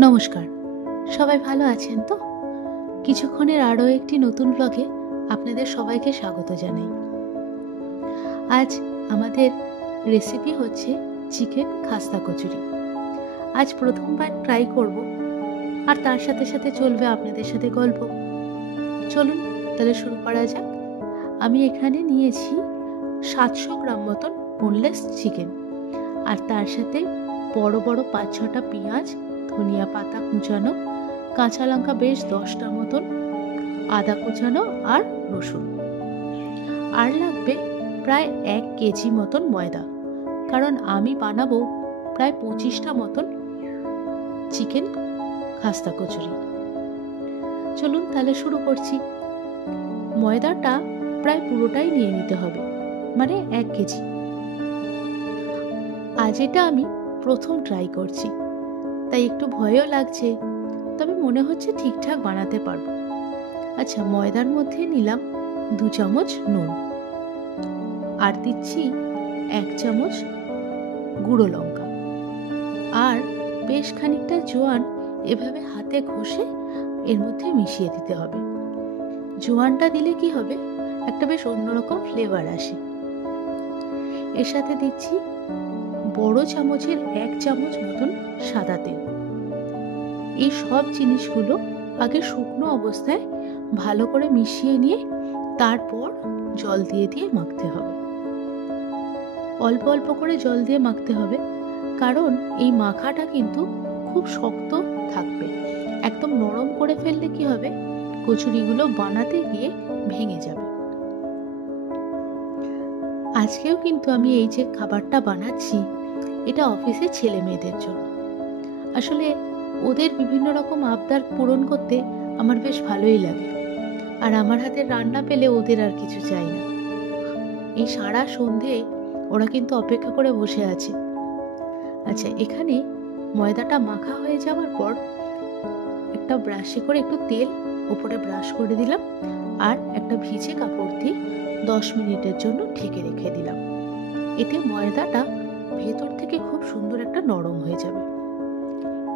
নমস্কার, সবাই ভালো আছেন তো? কিছুক্ষণের আরও একটি নতুন ব্লগে আপনাদের সবাইকে স্বাগত জানাই। আজ আমাদের রেসিপি হচ্ছে চিকেন খাস্তা কচুরি। আজ প্রথমবার ট্রাই করব, আর তার সাথে সাথে চলবে আপনাদের সাথে গল্প। চলুন তাহলে শুরু করা যাক। আমি এখানে নিয়েছি 700 গ্রাম মতন বোনলেস চিকেন, আর তার সাথে বড় বড় 5-6টা পেঁয়াজ, ধনিয়া পাতা কুচানো, কাঁচা লঙ্কা বেশ 10টা মতন, আদা কুচানো আর রসুন। আর লাগবে প্রায় 1 কেজি মতন ময়দা, কারণ আমি বানাবো প্রায় 25টা মতন চিকেন খাস্তা কচুরি। চলুন তাহলে শুরু করছি। ময়দাটা প্রায় পুরোটাই নিয়ে নিতে হবে, মানে 1 কেজি। আজ এটা আমি প্রথম ট্রাই করছি, তাই একটু ভয়ও লাগছে, তবে মনে হচ্ছে ঠিকঠাক বানাতে পারবো। আচ্ছা, ময়দার মধ্যে নিলাম 2 চামচ নুন, আর দিচ্ছি 1 চামচ গুঁড়ো লঙ্কা, আর বেশ খানিকটা জোয়ান এভাবে হাতে ঘষে এর মধ্যে মিশিয়ে দিতে হবে। জোয়ানটা দিলে কি হবে, একটা বেশ অন্যরকম ফ্লেভার আসে। এর সাথে দিচ্ছি বড় চামচের 1 চামচ মতন সাদা তেল। এই সব জিনিসগুলো আগে শুকনো অবস্থায় ভালো করে মিশিয়ে নিয়ে তারপর জল দিয়ে দিয়ে মাখতে হবে। অল্প অল্প করে জল দিয়ে মাখতে হবে, কারণ এই মাখাটা কিন্তু খুব শক্ত থাকবে। একদম নরম করে ফেললে কি হবে, কচুরিগুলো বানাতে গিয়ে ভেঙে যাবে। আজকেও কিন্তু আমি এই যে খাবারটা বানাচ্ছি, এটা অফিসে ছেলে মেয়েদের জন্য। আসলে ওদের বিভিন্ন রকম আবদার পূরণ করতে আমার বেশ ভালোই লাগে, আর আমার হাতের রান্না পেলে ওদের আর কিছু চাই না। এই সারা সন্ধে ওরা কিন্তু অপেক্ষা করে বসে আছে। আচ্ছা, এখানে ময়দাটা মাখা হয়ে যাওয়ার পর একটা ব্রাশে করে একটু তেল উপরে ব্রাশ করে দিলাম, আর একটা ভিজে কাপড় দিয়ে 10 মিনিটের জন্য ঢেকে রেখে দিলাম। এতে ময়দাটা ভেতর থেকে খুব সুন্দর একটা নরম হয়ে যাবে।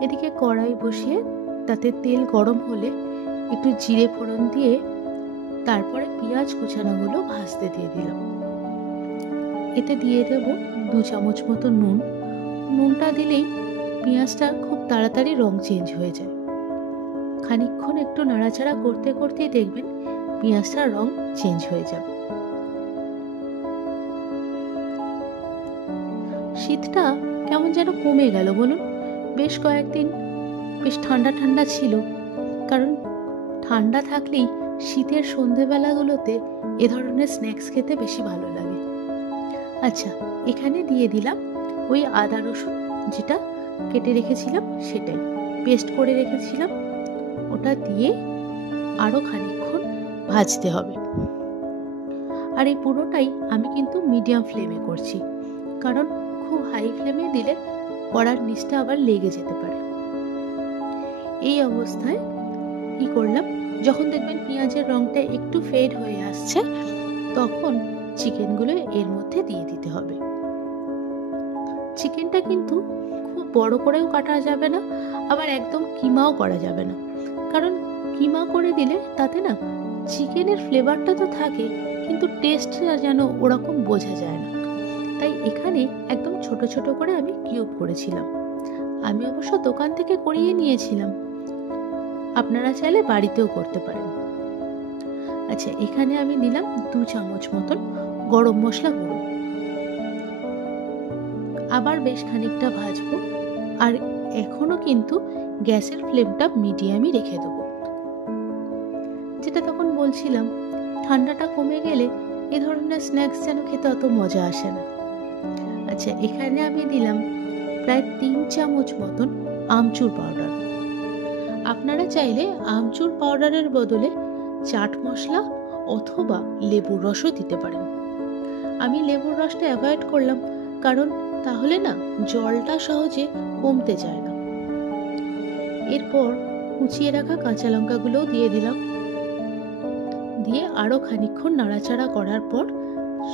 এদিকে কড়াই বসিয়ে তাতে তেল গরম হলে একটু জিরে ফোড়ন দিয়ে তারপরে পেঁয়াজ কুচানোগুলো ভাজতে দিয়ে দিলাম। এতে দিয়ে দেব 2 চামচ মতো নুন। নুনটা দিলেই পেঁয়াজটা খুব তাড়াতাড়ি রং চেঞ্জ হয়ে যায়। খানিকক্ষণ একটু নাড়াচাড়া করতে করতেই দেখবেন পেঁয়াজটার রং চেঞ্জ হয়ে যাবে। শীতটা কেমন যেন কমে গেল বলুন। বেশ কয়েকদিন বেশ ঠান্ডা ঠান্ডা ছিল, কারণ ঠান্ডা থাকলেই শীতের সন্ধেবেলাগুলোতে এ ধরনের স্ন্যাক্স খেতে বেশি ভালো লাগে। আচ্ছা, এখানে দিয়ে দিলাম ওই আদা রসুন যেটা কেটে রেখেছিলাম, সেটাই পেস্ট করে রেখেছিলাম, ওটা দিয়ে আরও খানিকক্ষণ ভাজতে হবে। আর এই পুরোটাই আমি কিন্তু মিডিয়াম ফ্লেমে করছি, কারণ খুব হাই ফ্লেমে দিলে কড়ার নিচটা আবার লেগে যেতে পারে। এই অবস্থায় কি করলাম, যখন দেখবেন পেঁয়াজের রংটা একটু ফেড হয়ে আসছে, তখন চিকেনগুলো এর মধ্যে দিয়ে দিতে হবে। চিকেনটা কিন্তু খুব বড় করেও কাটা যাবে না, আবার একদম কিমাও করা যাবে না, কারণ কিমা করে দিলে তাতে না চিকেনের ফ্লেভারটা তো থাকে, কিন্তু টেস্টটা যেন ওরকম বোঝা যায় না। তাই এখানে একদম ছোট ছোট করে আমি কিউব করেছিলাম। আমি অবশ্য দোকান থেকে করিয়ে নিয়েছিলাম, আপনারা চাইলে বাড়িতেও করতে পারেন। আচ্ছা, এখানে আমি দিলাম 2 চামচ মতন গরম মশলা গুঁড়ো। আবার বেশ খানিকটা ভাজবো, আর এখনো কিন্তু গ্যাসের ফ্লেমটা মিডিয়ামই রেখে দেবো। যেটা তখন বলছিলাম, ঠান্ডাটা কমে গেলে এ ধরনের স্ন্যাক্স যেন খেতে অত মজা আসে না। আচ্ছা, এখানে আমি দিলাম প্রায় 3 চামচ মতন আমচুর পাউডার। আপনারা চাইলে আমচুর পাউডারের বদলে চাট মশলা অথবা লেবুর রসও দিতে পারেন। আমি লেবুর রসটা অ্যাভয়েড করলাম, কারণ তাহলে না জলটা সহজে কমতে যায় না। এরপর কুচিয়ে রাখা কাঁচা লঙ্কাগুলোও দিয়ে দিলাম, দিয়ে আরও খানিকক্ষণ নাড়াচাড়া করার পর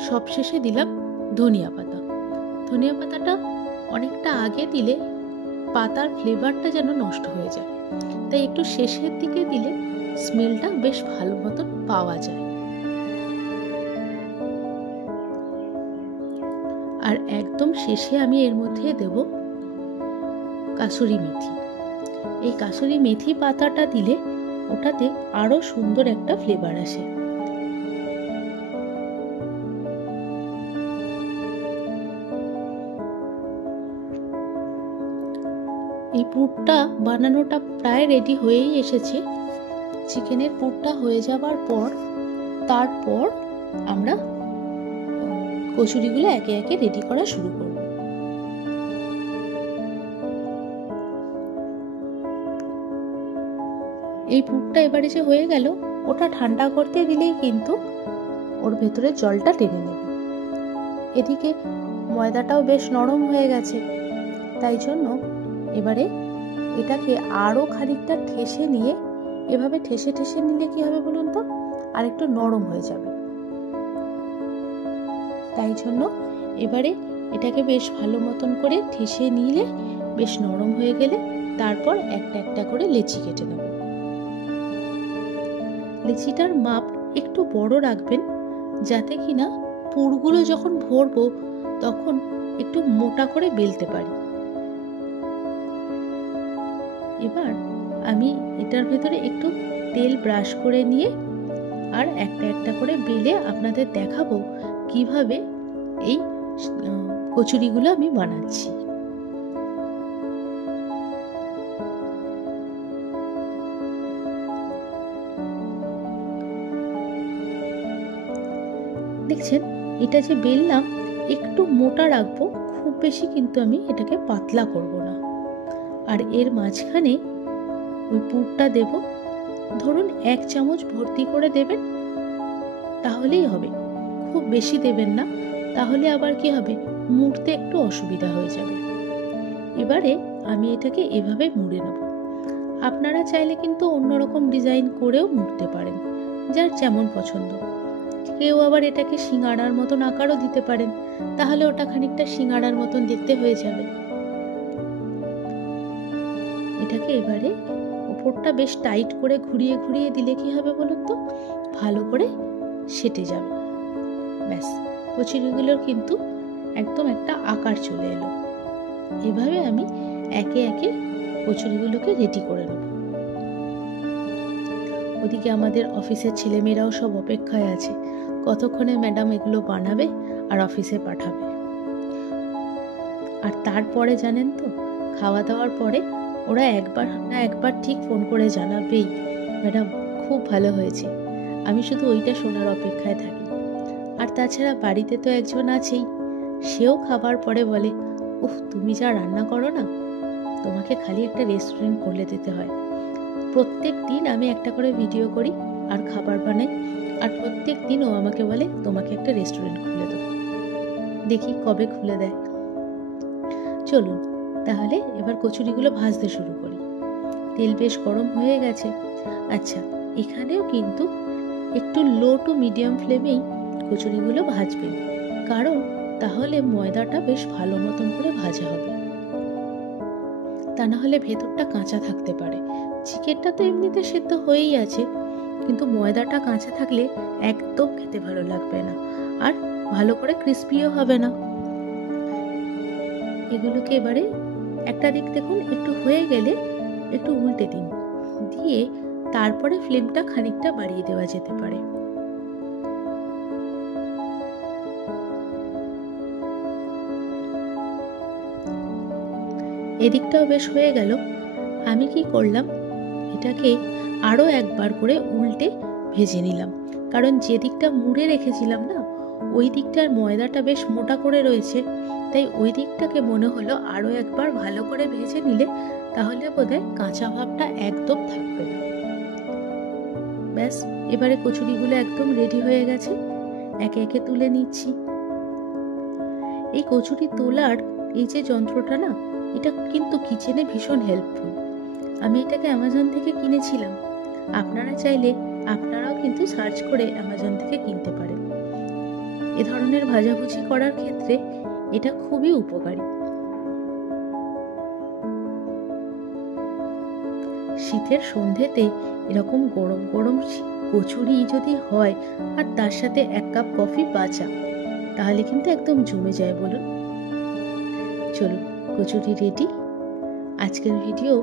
সবশেষে দিলাম ধনিয়া পাতা। ধনিয়া পাতাটা অনেকটা আগে দিলে পাতার ফ্লেভারটা যেন নষ্ট হয়ে যায়, তাই একটু শেষের দিকে দিলে স্মেলটা বেশ ভালো মতন পাওয়া যায়। আর একদম শেষে আমি এর মধ্যে দেব কাসুরি মেথি। এই কাসুরি মেথি পাতাটা দিলে ওটাতে আরো সুন্দর একটা ফ্লেভার আসে। এই পুরটা বানানোটা প্রায় রেডি হয়েই এসেছে। চিকেনের পুরটা হয়ে যাবার পর তারপর আমরা কচুরিগুলো একে একে রেডি করা শুরু করব। এই পুরটা এবারে যে হয়ে গেল, ওটা ঠান্ডা করতে দিলেই কিন্তু ওর ভেতরে জলটা টেনে নেবে। এদিকে ময়দাটাও বেশ নরম হয়ে গেছে, তাই জন্য এবারে এটাকে আরো খানিকটা ঠেসে নিয়ে, এভাবে ঠেসে ঠেসে নিলে কি হবে বলুন তো, আর একটু নরম হয়ে যাবে। তাই জন্য এবারে এটাকে বেশ ভালো মতন করে ঠেসে নিলে বেশ নরম হয়ে গেলে তারপর একটা একটা করে লেচি কেটে নেব। লেচিটার মাপ একটু বড় রাখবেন, যাতে কিনা পুরগুলো যখন ভরবো তখন একটু মোটা করে বেলতে পারি। এবার আমি এটার ভেতরে একটু তেল ব্রাশ করে নিয়ে আর একটা একটা করে বেলে আপনাদের দেখাবো কিভাবে এই কচুরিগুলো আমি বানাচ্ছি। দেখছেন, এটা যে বেললাম একটু মোটা রাখবো, খুব বেশি কিন্তু আমি এটাকে পাতলা করব না। আর এর মাঝখানে ওই পুরটা দেব, ধরুন 1 চামচ ভর্তি করে দেবেন, তাহলেই হবে। খুব বেশি দেবেন না, তাহলে আবার কি হবে, মুড়তে একটু অসুবিধা হয়ে যাবে। এবারে আমি এটাকে এভাবে মুড়ে নেব। আপনারা চাইলে কিন্তু অন্যরকম ডিজাইন করেও মুড়তে পারেন, যার যেমন পছন্দ। কেউ আবার এটাকে সিঙ্গাড়ার মতন আকারও দিতে পারেন, তাহলে ওটা খানিকটা সিঙ্গাড়ার মতন দেখতে হয়ে যাবে। এটাকে এবারে ওপরটা বেশ টাইট করে ঘুরিয়ে ঘুরিয়ে দিলে কি হবে বলুন তো, ভালো করে সেটে যাবে। ব্যাস, কচুরিগুলোর কিন্তু একদম একটা আকার চলে এলো। এভাবে আমি একে একে কচুরিগুলোকে রেডি করে নেব। ওদিকে আমাদের অফিসের ছেলেমেয়েরাও সব অপেক্ষায় আছে, কতক্ষণে ম্যাডাম এগুলো বানাবে আর অফিসে পাঠাবে। আর তারপরে জানেন তো, খাওয়া দাওয়ার পরে ওরা একবার না একবার ঠিক ফোন করে জানাবেই, ম্যাডাম খুব ভালো হয়েছে। আমি শুধু ওইটা শোনার অপেক্ষায় থাকি। আর তাছাড়া বাড়িতে তো একজন আছেই, সেও খাবার পরে বলে, উফ তুমি যা রান্না করো না, তোমাকে খালি একটা রেস্টুরেন্ট খুলে দিতে হয়। প্রত্যেক দিন আমি একটা করে ভিডিও করি আর খাবার বানাই, আর প্রত্যেক দিন ও আমাকে বলে তোমাকে একটা রেস্টুরেন্ট খুলে দেবো। দেখি কবে খুলে দেয়। চলুন তাহলে এবার কচুরিগুলো ভাজতে শুরু করি। তেল বেশ গরম হয়ে গেছে। আচ্ছা, এখানেও কিন্তু একটু লো টু মিডিয়াম ফ্লেমেই কচুরিগুলো ভাজবেন, কারণ তাহলে ময়দাটা বেশ ভালো মতন করে ভাজা হবে। তা না হলে ভেতরটা কাঁচা থাকতে পারে। চিকেনটা তো এমনিতে সেদ্ধ হয়েই আছে, কিন্তু ময়দাটা কাঁচা থাকলে একদম খেতে ভালো লাগবে না, আর ভালো করে ক্রিস্পিও হবে না। এগুলোকে এবারে একটা দিক দেখুন একটু হয়ে গেলে একটু উল্টে দিন, দিয়ে তারপরে ফ্লেমটা খানিকটা বাড়িয়ে দেওয়া যেতে পারে। এদিকটাও বেশ হয়ে গেল। আমি কি করলাম, এটাকে আরো একবার করে উল্টে ভেজে নিলাম, কারণ যে দিকটা মুড়ে রেখেছিলাম না, ওই দিকটার ময়দাটা বেশ মোটা করে রয়েছে, তাই ওই দিকটাকে মনে হলো আরো একবার ভালো করে ভেজে নিলে তাহলে বোধহয় কাঁচা ভাবটা একদম থাকবে না। ব্যাস, এবারে কচুরিগুলো একদম রেডি হয়ে গেছে, একে একে তুলে নিচ্ছি। এই কচুরি তোলার এই যে যন্ত্রটা না, এটা কিন্তু কিচেনে ভীষণ হেল্পফুল। আমি এটাকে অ্যামাজন থেকে কিনেছিলাম। আপনারা চাইলে আপনারাও কিন্তু সার্চ করে অ্যামাজন থেকে কিনতে পারেন। এ ধরনের ভাজাভুজি করার ক্ষেত্রে এটা খুবই উপকারী। শীতের সন্ধেতে এরকম গরম গরম কচুরি যদি হয় আর তার সাথে 1 কাপ কফি বা চা, তাহলে কিন্তু একদম জমে যায় বলুন। চলুন, কচুরি রেডি। আজকের ভিডিও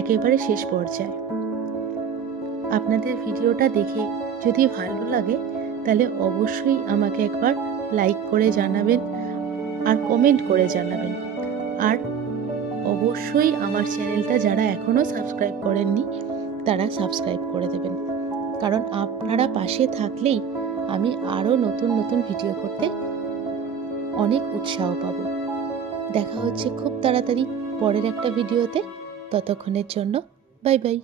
একেবারে শেষ পর্যায়ে। আপনাদের ভিডিওটা দেখে যদি ভালো লাগে তাহলে অবশ্যই আমাকে একবার লাইক করে জানাবেন আর কমেন্ট করে জানাবেন। আর অবশ্যই আমার চ্যানেলটা যারা এখনও সাবস্ক্রাইব করেননি তারা সাবস্ক্রাইব করে দেবেন, কারণ আপনারা পাশে থাকলেই আমি আরও নতুন নতুন ভিডিও করতে অনেক উৎসাহ পাব। দেখা হচ্ছে খুব তাড়াতাড়ি পরের একটা ভিডিওতে। ততক্ষণের জন্য বাই বাই।